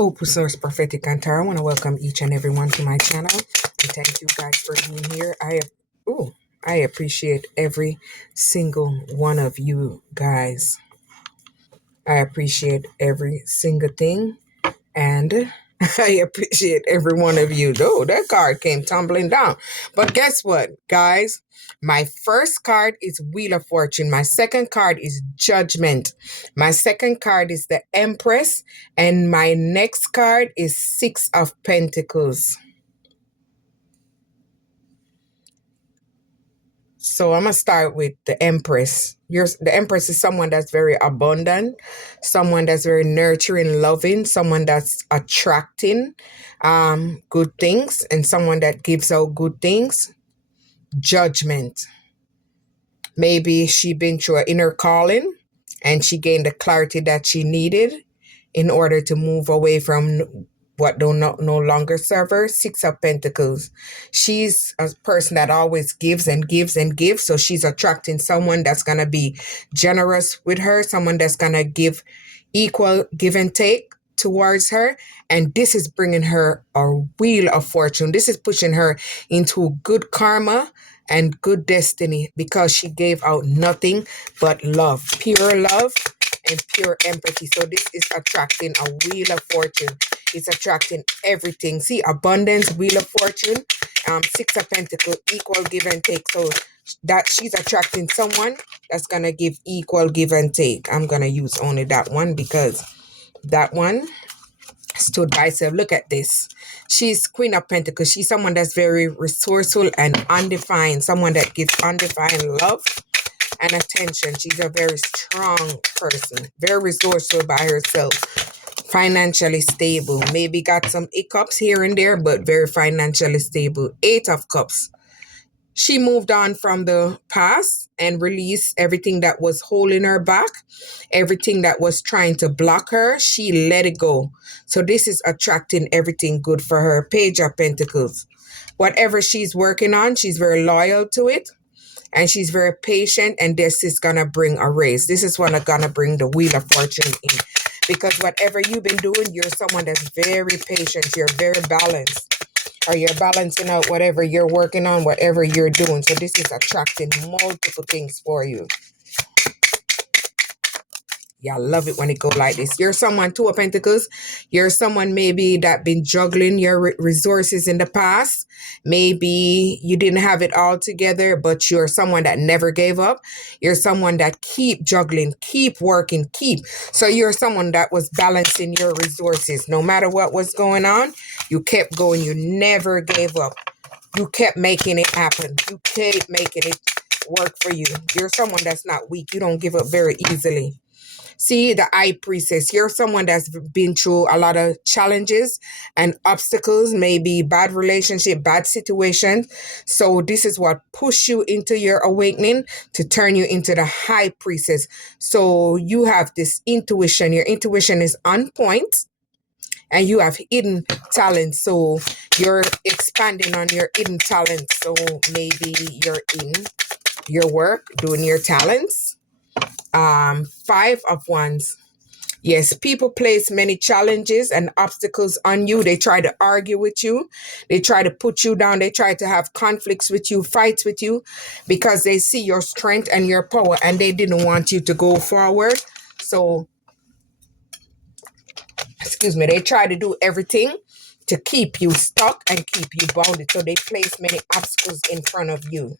Open Source Prophetic and Tarot. I want to welcome each and everyone to my channel. And thank you guys for being here. I appreciate every single one of you guys. I appreciate every single thing. And I appreciate every one of you. Though that card came tumbling down. But guess what, guys? My first card is Wheel of Fortune. My second card is Judgment. My second card is the Empress. And my next card is Six of Pentacles. So I'm going to start with the Empress. The Empress is someone that's very abundant, someone that's very nurturing, loving, someone that's attracting good things, and someone that gives out good things. Judgment. Maybe she been through an inner calling and she gained the clarity that she needed in order to move away from what no longer serve her. Six of Pentacles. She's a person that always gives and gives and gives. So she's attracting someone that's going to be generous with her, someone that's going to give equal give and take towards her. And this is bringing her a Wheel of Fortune. This is pushing her into good karma and good destiny because she gave out nothing but love, pure love and pure empathy. So this is attracting a Wheel of Fortune. It's attracting everything. See, abundance, Wheel of Fortune, Six of Pentacles, equal give and take. So that she's attracting someone that's going to give equal give and take. I'm going to use only that one because that one stood by itself. Look at this. She's Queen of Pentacles. She's someone that's very resourceful and undefined. Someone that gives undefined love and attention. She's a very strong person. Very resourceful by herself. Financially stable. Maybe got some hiccups here and there, but very financially stable. Eight of Cups. She moved on from the past and released everything that was holding her back, everything that was trying to block her. She let it go. So this is attracting everything good for her. Page of Pentacles. Whatever she's working on, she's very loyal to it. And she's very patient. And this is going to bring a raise. This is what going to bring the Wheel of Fortune in. Because whatever you've been doing, you're someone that's very patient. You're very balanced. Or you're balancing out whatever you're working on, whatever you're doing. So this is attracting multiple things for you. Yeah, I love it when it goes like this. You're someone, Two of Pentacles. You're someone maybe that been juggling your resources in the past. Maybe you didn't have it all together, but you're someone that never gave up. You're someone that keep juggling, keep working, keep. So you're someone that was balancing your resources. No matter what was going on, you kept going. You never gave up. You kept making it happen. You kept making it work for you. You're someone that's not weak. You don't give up very easily. See, the High Priestess, you're someone that's been through a lot of challenges and obstacles, maybe bad relationship, bad situation. So this is what pushed you into your awakening to turn you into the High Priestess. So you have this intuition. Your intuition is on point. And you have hidden talent. So you're expanding on your hidden talent. So maybe you're in your work, doing your talents. Five of Wands. Yes, people place many challenges and obstacles on you. They try to argue with you. They try to put you down. They try to have conflicts with you, fights with you, because they see your strength and your power and they didn't want you to go forward. So, excuse me, they try to do everything to keep you stuck and keep you bounded. So they place many obstacles in front of you.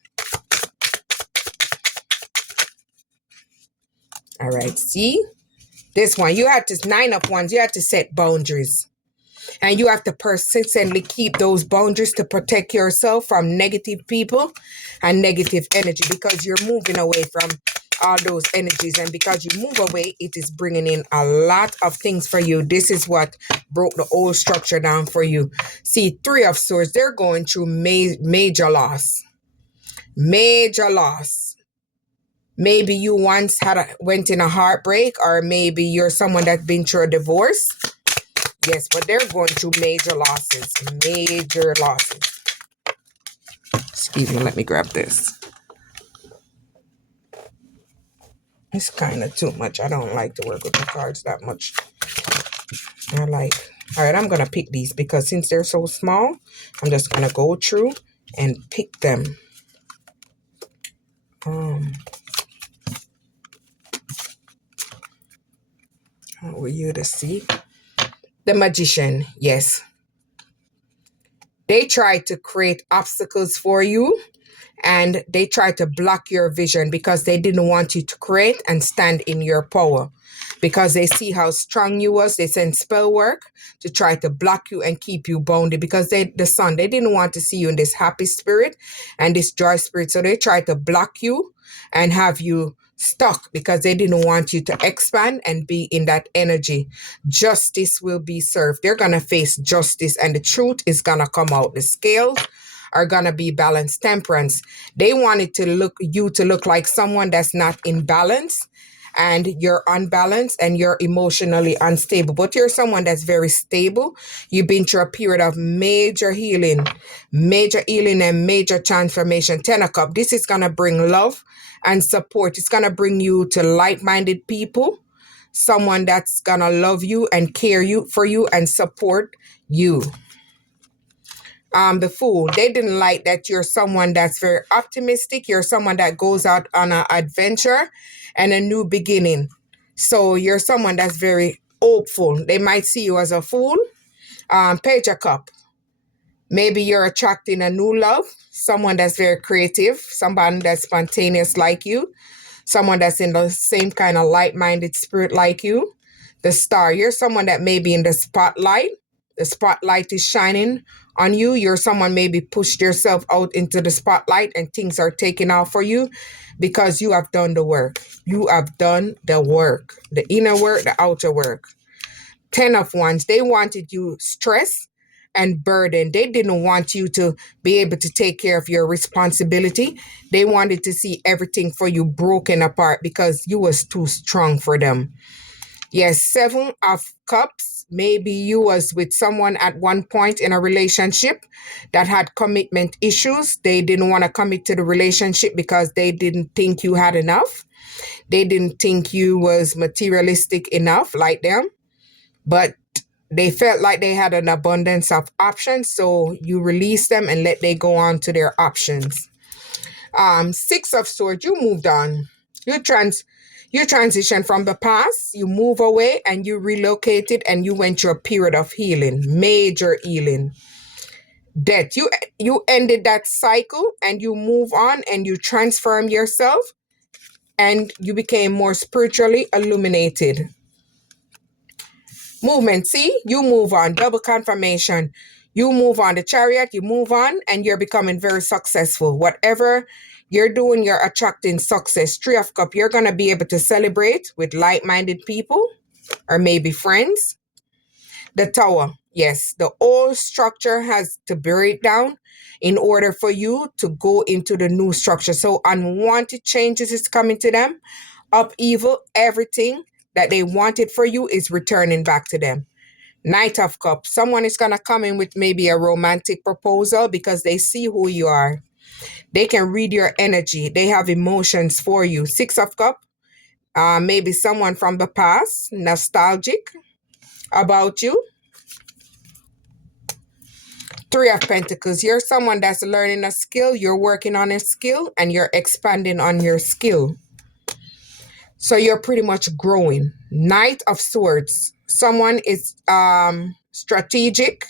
All right, see? This one, you have to, Nine of Wands, you have to set boundaries. And you have to persistently keep those boundaries to protect yourself from negative people and negative energy, because you're moving away from all those energies. And because you move away, it is bringing in a lot of things for you. This is what broke the old structure down for you. See, Three of Swords, they're going through major loss. Major loss. Maybe you once went in a heartbreak, or maybe you're someone that's been through a divorce. Yes, but they're going through major losses. Major losses. Excuse me, let me grab this. It's kind of too much. I don't like to work with the cards that much. I like All right, I'm going to pick these because since they're so small, I'm just going to go through and pick them. How were you to see? The Magician, yes. They try to create obstacles for you, and they try to block your vision because they didn't want you to create and stand in your power. Because they see how strong you was, they send spell work to try to block you and keep you bounded. Because the sun, they didn't want to see you in this happy spirit and this joy spirit, so they try to block you and have you stuck because they didn't want you to expand and be in that energy. Justice will be served. They're gonna face justice, and the truth is gonna come out. The scales are gonna be balanced. Temperance. They wanted you to look like someone that's not in balance, and you're unbalanced and you're emotionally unstable, but you're someone that's very stable. You've been through a period of major healing and major transformation. 10 of Cups. This is gonna bring love and support. It's gonna bring you to like-minded people, someone that's gonna love you and care for you and support you. The Fool. They didn't like that you're someone that's very optimistic. You're someone that goes out on an adventure and a new beginning. So you're someone that's very hopeful. They might see you as a fool. Page of Cup. Maybe you're attracting a new love, someone that's very creative, someone that's spontaneous like you, someone that's in the same kind of light-minded spirit like you. The Star. You're someone that may be in the spotlight. The spotlight is shining on you. You're someone maybe pushed yourself out into the spotlight and things are taking off for you because you have done the work. You have done the work, the inner work, the outer work. 10 of Wands. They wanted you stressed and burdened. They didn't want you to be able to take care of your responsibility. They wanted to see everything for you broken apart because you was too strong for them. Yes, 7 of Cups. Maybe you was with someone at one point in a relationship that had commitment issues. They didn't want to commit to the relationship because they didn't think you had enough. They didn't think you was materialistic enough like them. But they felt like they had an abundance of options. So you release them and let they go on to their options. 6 of Swords. You moved on. You transition from the past, you move away and you relocated and you went through a period of healing, major healing. Death. You ended that cycle and you move on and you transform yourself and you became more spiritually illuminated. Movement. See, you move on. Double confirmation. You move on. The Chariot, you move on and you're becoming very successful. Whatever you're doing, you're attracting success. 3 of Cups. You're going to be able to celebrate with like-minded people or maybe friends. The Tower. Yes, the old structure has to break down in order for you to go into the new structure. So unwanted changes is coming to them. Upheaval, everything that they wanted for you is returning back to them. Knight of Cups. Someone is going to come in with maybe a romantic proposal because they see who you are. They can read your energy. They have emotions for you. 6 of Cups. Maybe someone from the past, nostalgic about you. 3 of Pentacles. You're someone that's learning a skill. You're working on a skill and you're expanding on your skill. So you're pretty much growing. Knight of Swords. Someone is strategic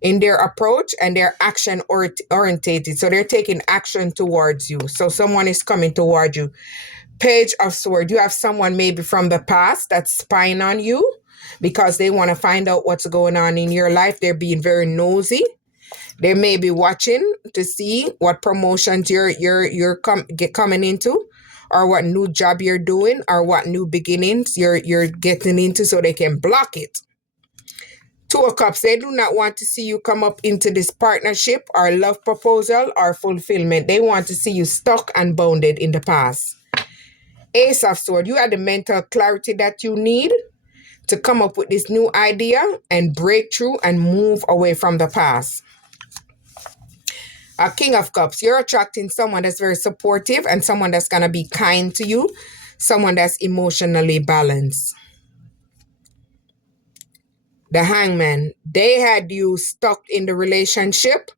in their approach and they're action orientated. So they're taking action towards you. So someone is coming toward you. Page of Swords. You have someone maybe from the past that's spying on you because they want to find out what's going on in your life. They're being very nosy. They may be watching to see what promotions you're coming into, or what new job you're doing, or what new beginnings you're getting into, so they can block it. 2 of Cups. They do not want to see you come up into this partnership or love proposal or fulfillment. They want to see you stuck and bounded in the past. Ace of Swords. You have the mental clarity that you need to come up with this new idea and break through and move away from the past. A King of Cups. You're attracting someone that's very supportive and someone that's going to be kind to you, someone that's emotionally balanced. The Hangman. They had you stuck in the relationship.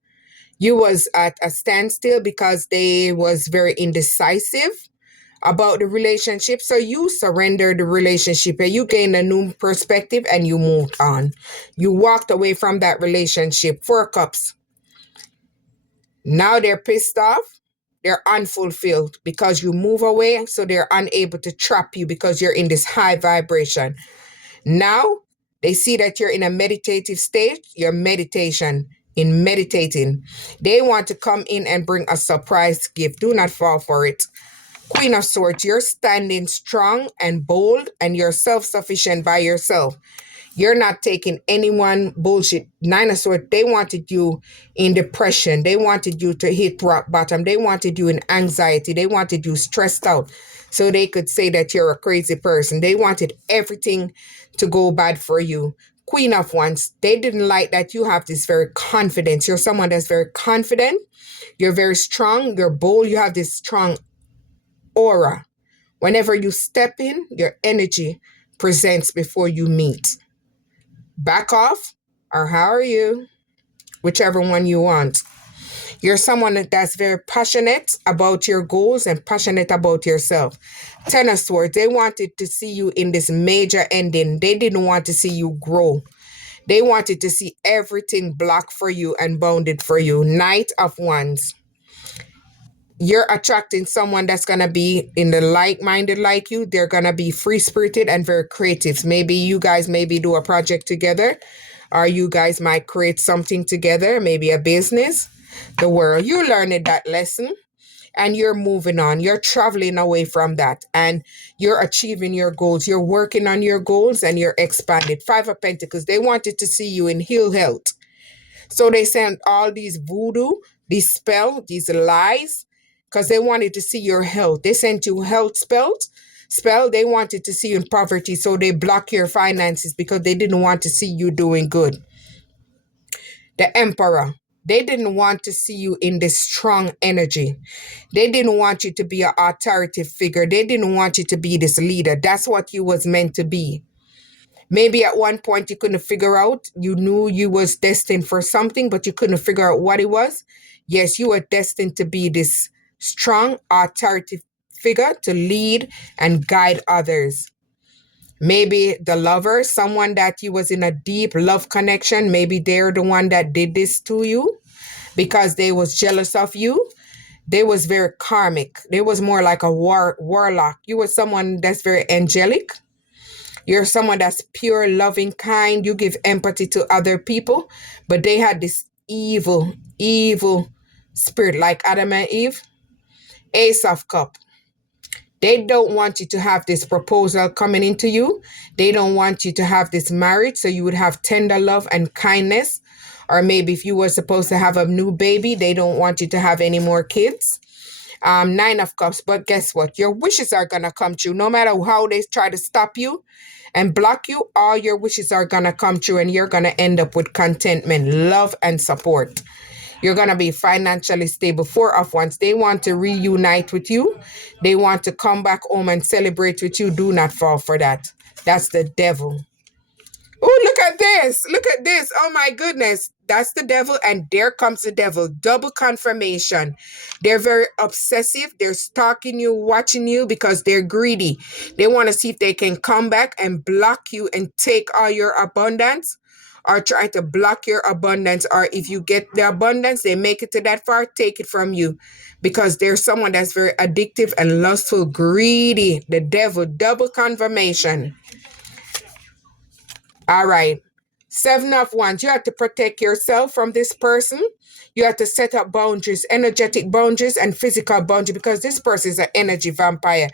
You was at a standstill because they was very indecisive about the relationship. So you surrendered the relationship and you gained a new perspective and you moved on. You walked away from that relationship. Four cups. Now they're pissed off. They're unfulfilled because you move away. So they're unable to trap you because you're in this high vibration. Now they see that you're in a meditative state, your meditation, in meditating. They want to come in and bring a surprise gift. Do not fall for it. Queen of Swords, you're standing strong and bold and you're self-sufficient by yourself. You're not taking anyone bullshit. Nine of Swords, they wanted you in depression. They wanted you to hit rock bottom. They wanted you in anxiety. They wanted you stressed out so they could say that you're a crazy person. They wanted everything to go bad for you. Queen of Wands, they didn't like that you have this very confidence. You're someone that's very confident. You're very strong. You're bold. You have this strong aura. Whenever you step in, your energy presents before you meet. Back off, or how are you? Whichever one you want. You're someone that's very passionate about your goals and passionate about yourself. Ten of Swords, they wanted to see you in this major ending. They didn't want to see you grow. They wanted to see everything blocked for you and bounded for you. Knight of Wands. You're attracting someone that's going to be in the like-minded like you. They're going to be free-spirited and very creative. Maybe you guys maybe do a project together, or you guys might create something together, maybe a business. The world. You're learning that lesson and you're moving on. You're traveling away from that and you're achieving your goals. You're working on your goals and you're expanded. Five of Pentacles, they wanted to see you in ill health. So they sent all these voodoo, these spell, these lies, because they wanted to see your health. They sent you health spell. They wanted to see you in poverty. So they block your finances because they didn't want to see you doing good. The Emperor. They didn't want to see you in this strong energy. They didn't want you to be an authoritative figure. They didn't want you to be this leader. That's what you was meant to be. Maybe at one point you couldn't figure out. You knew you was destined for something, but you couldn't figure out what it was. Yes, you were destined to be this strong, authoritative figure to lead and guide others. Maybe the lover, someone that you was in a deep love connection, maybe they're the one that did this to you because they was jealous of you. They was very karmic. They was more like a warlock. You were someone that's very angelic. You're someone that's pure, loving, kind. You give empathy to other people, but they had this evil spirit like Adam and Eve. Ace of Cup. They don't want you to have this proposal coming into you. They don't want you to have this marriage so you would have tender love and kindness. Or maybe if you were supposed to have a new baby, they don't want you to have any more kids. Nine of Cups. But guess what? Your wishes are going to come true. No matter how they try to stop you and block you, all your wishes are going to come true and you're going to end up with contentment, love, and support. You're going to be financially stable. Four of Wands, they want to reunite with you. They want to come back home and celebrate with you. Do not fall for that. That's the devil. Oh, look at this. Look at this. Oh, my goodness. That's the devil. And there comes the devil. Double confirmation. They're very obsessive. They're stalking you, watching you because they're greedy. They want to see if they can come back and block you and take all your abundance, or try to block your abundance. Or if you get the abundance, they make it to that far, take it from you. Because there's someone that's very addictive and lustful, greedy. The devil. Double confirmation. All right. Seven of Wands. You have to protect yourself from this person. You have to set up boundaries, energetic boundaries and physical boundaries, because this person is an energy vampire.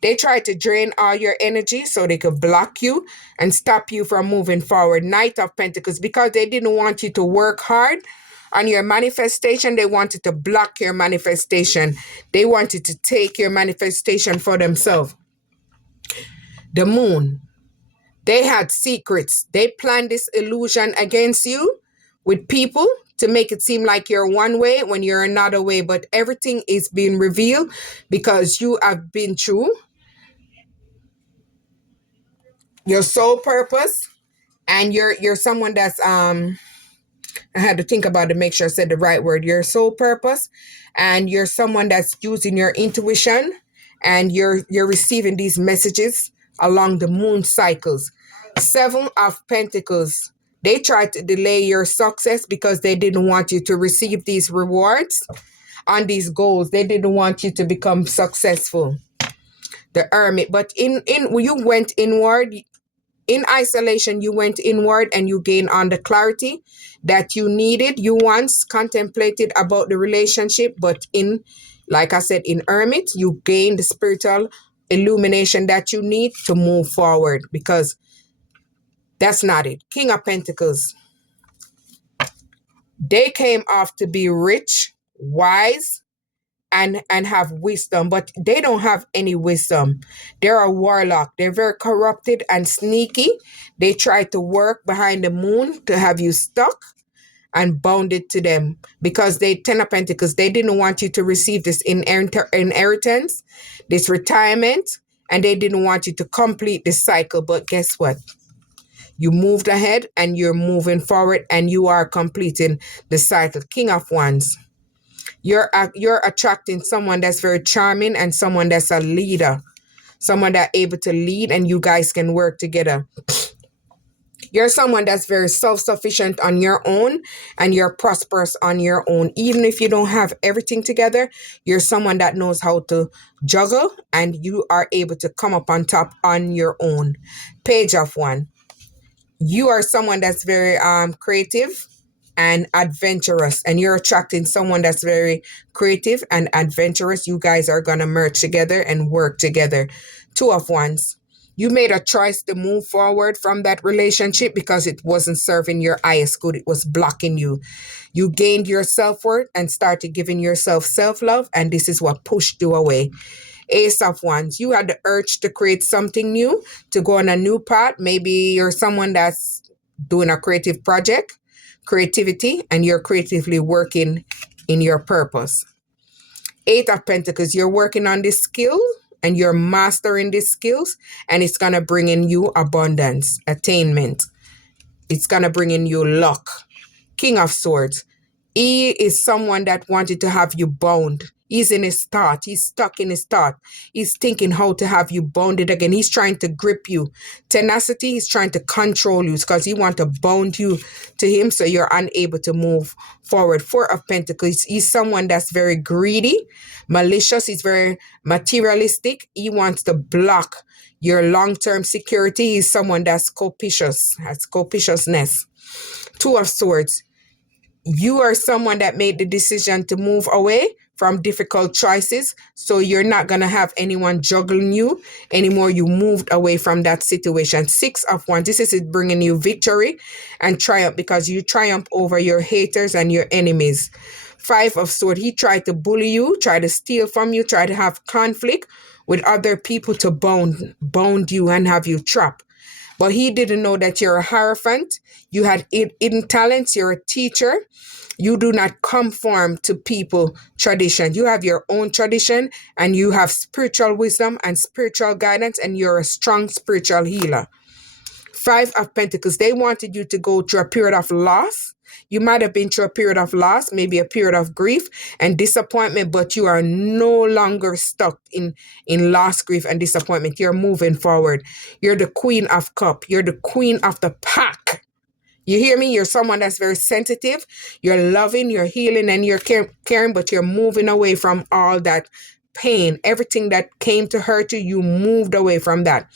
They try to drain all your energy so they could block you and stop you from moving forward. Knight of Pentacles. Because they didn't want you to work hard on your manifestation, they wanted to block your manifestation. They wanted to take your manifestation for themselves. The Moon. They had secrets. They planned this illusion against you with people to make it seem like you're one way when you're another way. But everything is being revealed because you have been through your soul purpose And you're someone that's I had to think about it, make sure I said the right word. Your soul purpose, and you're someone that's using your intuition, and you're receiving these messages along the moon cycles. Seven of Pentacles. They tried to delay your success because they didn't want you to receive these rewards on these goals. They didn't want you to become successful. The Hermit. But in when you went inward, in isolation, you went inward and you gained on the clarity that you needed. You once contemplated about the relationship, but like I said, in Hermit, you gained the spiritual illumination that you need to move forward, because that's not it. King of Pentacles. They came off to be rich, wise, and have wisdom, but they don't have any wisdom. They're a warlock. They're very corrupted and sneaky. They try to work behind the moon to have you stuck and bounded to them, because they, Ten of Pentacles, they didn't want you to receive this inheritance, this retirement, and they didn't want you to complete this cycle. But guess what? You moved ahead and you're moving forward and you are completing the cycle. King of Wands. You're attracting someone that's very charming and someone that's a leader, someone that's able to lead, and you guys can work together. You're someone that's very self-sufficient on your own, and you're prosperous on your own. Even if you don't have everything together, you're someone that knows how to juggle, and you are able to come up on top on your own. Page of Wands. You are someone that's very creative and adventurous, and you're attracting someone that's very creative and adventurous. You guys are going to merge together and work together. Two of Wands. You made a choice to move forward from that relationship because it wasn't serving your highest good. It was blocking you. You gained your self-worth and started giving yourself self-love, and this is what pushed you away. Ace of Wands. You had the urge to create something new, to go on a new path. Maybe you're someone that's doing a creative project, creativity, and you're creatively working in your purpose. Eight of Pentacles. You're working on this skill and you're mastering these skills, and it's going to bring in you abundance, attainment. It's going to bring in you luck. King of Swords. He is someone that wanted to have you bound. He's in his thought. He's stuck in his thought. He's thinking how to have you bounded again. He's trying to grip you. Tenacity, he's trying to control you because he wants to bound you to him so you're unable to move forward. Four of Pentacles. He's someone that's very greedy, malicious. He's very materialistic. He wants to block your long-term security. He's someone that's covetous, has covetousness. Two of Swords. You are someone that made the decision to move away from difficult choices, so you're not going to have anyone juggling you anymore. You moved away from that situation. Six of Wands. This is it bringing you victory and triumph, because you triumph over your haters and your enemies. Five of Swords. He tried to bully you, try to steal from you, try to have conflict with other people to bound you and have you trapped. But he didn't know that you're a Hierophant. You had hidden talents. You're a teacher. You do not conform to people tradition. You have your own tradition, and you have spiritual wisdom and spiritual guidance, and you're a strong spiritual healer. Five of Pentacles. They wanted you to go through a period of loss. You might have been through a period of loss, maybe a period of grief and disappointment, but you are no longer stuck in loss, grief, and disappointment. You're moving forward. You're the Queen of Cups. You're the queen of the pack. You hear me? You're someone that's very sensitive. You're loving, you're healing, and you're caring, but you're moving away from all that pain. Everything that came to hurt you, you moved away from that.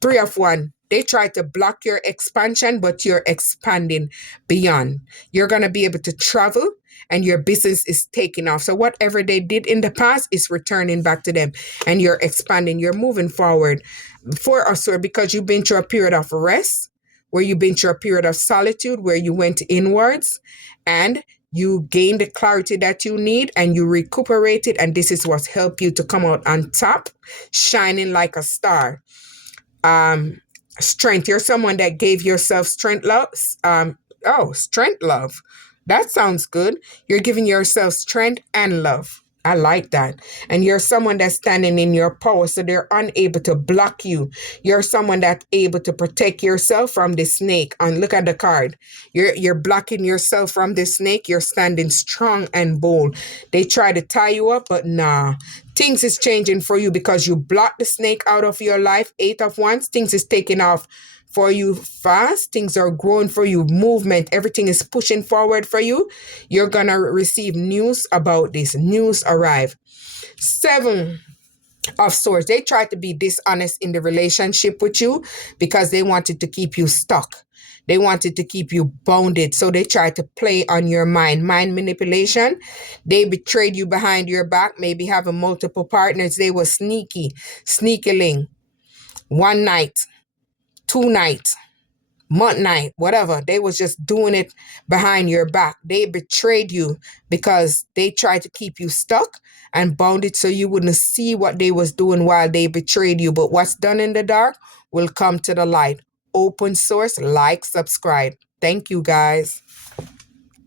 Three of Wands. They try to block your expansion, but you're expanding beyond. You're going to be able to travel, and your business is taking off. So whatever they did in the past is returning back to them, and you're expanding. You're moving forward. Four of Swords, because you've been through a period of rest, where you've been through a period of solitude, where you went inwards, and you gained the clarity that you need, and you recuperated, and this is what's helped you to come out on top, shining like a star. Strength. You're someone that gave yourself strength, love. Strength, love. That sounds good. You're giving yourself strength and love. I like that. And you're someone that's standing in your power, so they're unable to block you. You're someone that's able to protect yourself from the snake. And look at the card. You're blocking yourself from the snake. You're standing strong and bold. They try to tie you up, but nah. Things is changing for you because you blocked the snake out of your life. Eight of Wands. Things is taking off for you fast. Things are growing for you. Movement. Everything is pushing forward for you. You're going to receive news about this. News arrive. Seven of Swords. They tried to be dishonest in the relationship with you because they wanted to keep you stuck. They wanted to keep you bounded. So they tried to play on your mind. Mind manipulation. They betrayed you behind your back. Maybe having multiple partners. They were sneaky. Sneakyling. One night. Two nights. Month night, whatever. They was just doing it behind your back. They betrayed you because they tried to keep you stuck and bounded so you wouldn't see what they was doing while they betrayed you. But what's done in the dark will come to the light. Open source, like, subscribe. Thank you, guys.